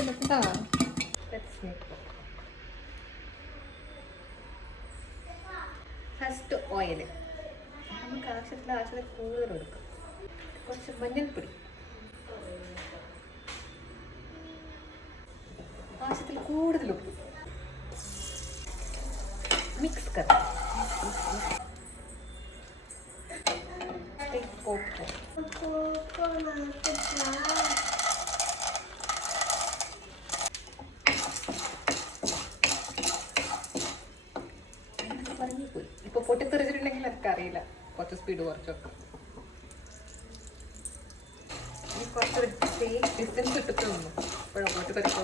കേട്ടാ. First oil നമുക്ക് ആവശ്യത്തിൽ കൂടുതൽ എടുക്കും. കുറച്ച് മഞ്ഞൾപ്പൊടി, ആവശ്യത്തിൽ കൂടുതൽ ഉപ്പ്, മിക്സ് കറി, പറഞ്ഞുപോയി. ഇപ്പൊ പൊട്ടിത്തെറിച്ചിട്ടുണ്ടെങ്കിൽ എനിക്ക് അറിയില്ല, കുറച്ച് സ്പീഡ് കുറച്ചൊക്കെ. കുറച്ച് ഡിസ്റ്റൻസ് ഇട്ടിട്ട് തോന്നുന്നു. ഇപ്പോഴോ പൊട്ടിത്തെറിക്കോ